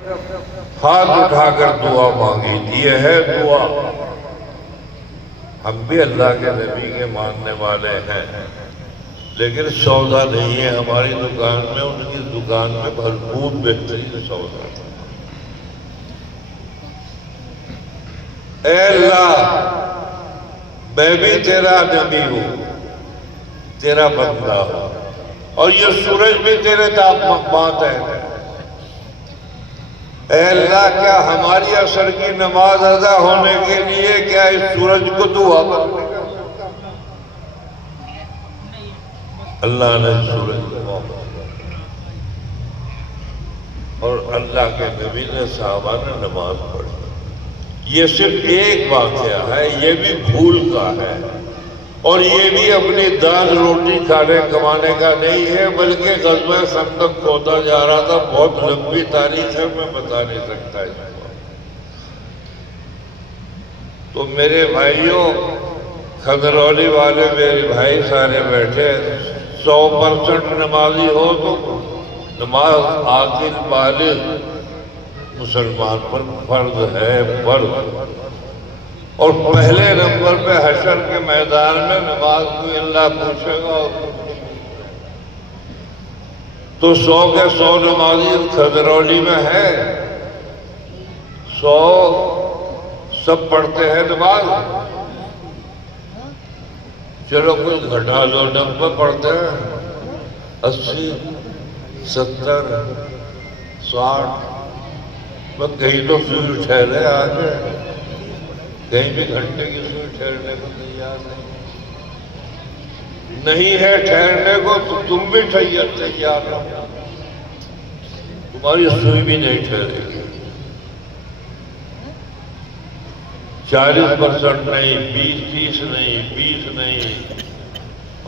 ہاتھ اٹھا کر دعا مانگی، یہ ہے دعا۔ ہم بھی اللہ کے نبی کے ماننے والے ہیں، لیکن سودا نہیں ہے ہماری دکان میں، ان کی دکان میں بھرپور بہترین سودا۔ اے اللہ، میں بھی تیرا نبی ہوں، تیرا بندہ ہوں، اور یہ سورج بھی تیرے بات ہے۔ اے اللہ، کیا ہماری عصر کی نماز ادا ہونے کے لیے کیا اس سورج کو تو واپس نہیں کر سکتا؟ اللہ نے سورج کو واپس کر، اور اللہ کے نبی نے صحابہ نے نماز پڑھی۔ یہ صرف ایک واقعہ ہے، یہ بھی بھول کا ہے، اور یہ بھی اپنی دال روٹی کھانے کمانے کا نہیں ہے، بلکہ غزوہ خندق ہوتا جا رہا تھا۔ بہت لمبی تاریخ ہے، میں بتا نہیں سکتا اس کو۔ تو میرے بھائیوں، کھدرولی والے میرے بھائی سارے بیٹھے، 100% نمازی ہو تو نماز عاقل بالغ مسلمان پر فرض ہے، فرض۔ اور پہلے نمبر پہ حشر کے میدان میں نماز کو اللہ پوچھے گا، تو 100 کے 100 نمازی کھدرولی میں ہے، 100 سب پڑھتے ہیں نماز، چلو کوئی گھٹا لو، 90 پڑھتے ہیں، 80 70 60، بس کہیں تو سوئی ٹھہرے آگے، کہیں بھی گھنٹے کی سوئی ٹھہرنے کو تیار نہیں ہے ٹھہرنے کو، تو تم بھی تیار رہو، تمہاری سوئی بھی نہیں ٹھہرے گی۔ 40% نہیں، 20 نہیں، 20 نہیں،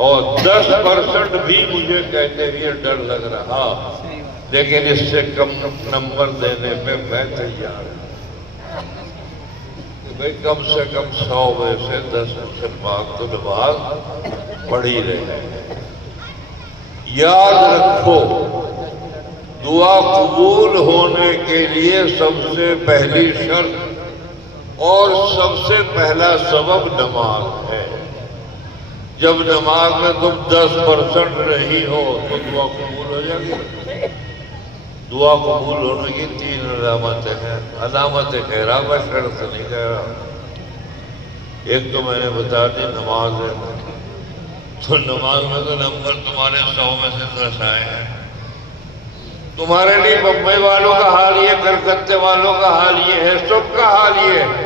اور 10% بھی مجھے کہتے ہوئے ڈر لگ رہا، لیکن اس سے کم نمبر دینے پہ میں تیار ہوں۔ بھئی کم سے کم 100 میں سے 10 مسلمان تو نماز پڑھی رہے۔ یاد رکھو، دعا قبول ہونے کے لیے سب سے پہلی شرط اور سب سے پہلا سبب نماز ہے۔ جب نماز میں تم 10% نہیں ہو تو دعا قبول ہو جائے گی۔ دعا قبول ہونے کی 3 علامتیں ہیں، علامت خیرہ، میں شرط نہیں کہہ رہا۔ ایک تو میں نے بتا دی، نماز ہے، تو نماز میں تو نمبر تمہارے 100 میں سے 10 آئے ہیں۔ تمہارے لیے بمبئی والوں کا حال یہ، کلکتے والوں کا حال یہ ہے، سب کا حال یہ ہے،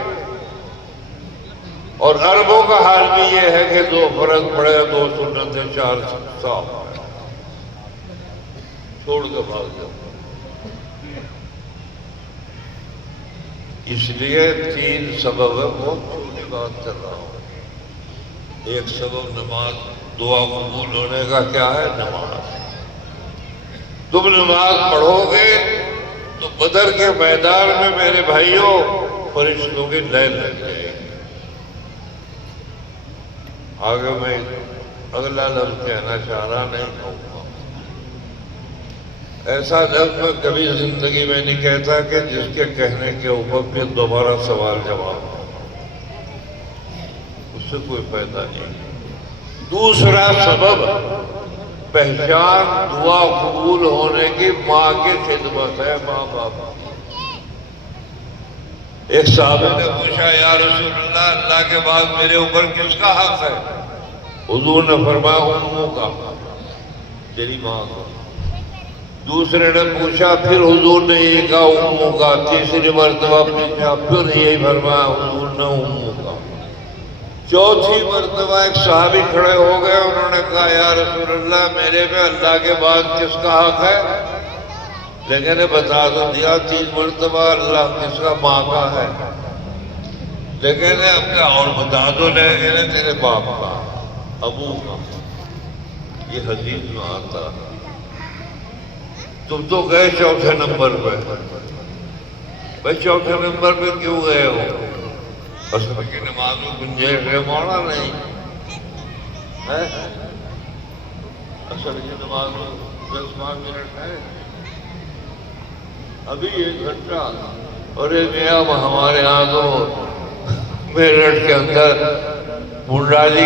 اور عربوں کا حال بھی یہ ہے کہ 2 فرض پڑے، 2 سنتیں، 4 صاف چھوڑ کے بھاگ جاؤ۔ اس لیے 3 سبب ہے، بہت چھوٹی بات کر رہا ہوں۔ ایک سبب نماز، دعا قبول ہونے کا کیا ہے؟ نماز۔ تم نماز پڑھو گے تو بدر کے میدان میں میرے بھائیوں فرشتوں کی لین لگ جائے گی۔ آگے میں اگلا لفظ کہنا چاہ رہا نہیں کہوں گا، ایسا لفظ میں کبھی زندگی میں نہیں کہتا کہ جس کے کہنے کے اوپر پھر دوبارہ سوال جواب ہو، اس سے کوئی فائدہ نہیں۔ دوسرا سبب پہچان دعا قبول ہونے کی ماں کی خدمت ہے، ماں باپ۔ ایک صحابی نے پوچھا، یا رسول اللہ، اللہ کے بعد میرے اوپر کس کا حق ہے؟ حضور نے فرمایا، اموں کا، تیری ماں کا۔ دوسرے نے پوچھا، پھر حضور نے یہ کہا اموں کا۔ تیسری مرتبہ پوچھا، پھر یہی فرمایا حضور نے اموں کا۔ چوتھی مرتبہ ایک صحابی کھڑے ہو گئے، انہوں نے کہا، یا رسول اللہ، میرے پہ اللہ کے بعد کس کا حق ہے؟ لیکن نے بتا تو دیا 3 مرتبہ، اللہ کس کا؟ ماں کا ہے۔ لیکن اب کیا اور بتا دو، لیکن تیرے باپ کا، ابو کا۔ یہ حدیث میں آتا۔ تم تو گئے چوتھے نمبر پہ۔ بھائی چوتھے نمبر پہ کیوں گئے ہو؟ اصل کی نماز میں گنجائش ہے موڑا نہیں ہے، اصل کی نماز میں 10 منٹ ہے، ابھی 1 گھنٹہ، اور نیا ہمارے یہاں تو میرٹھ کے اندر منڈالی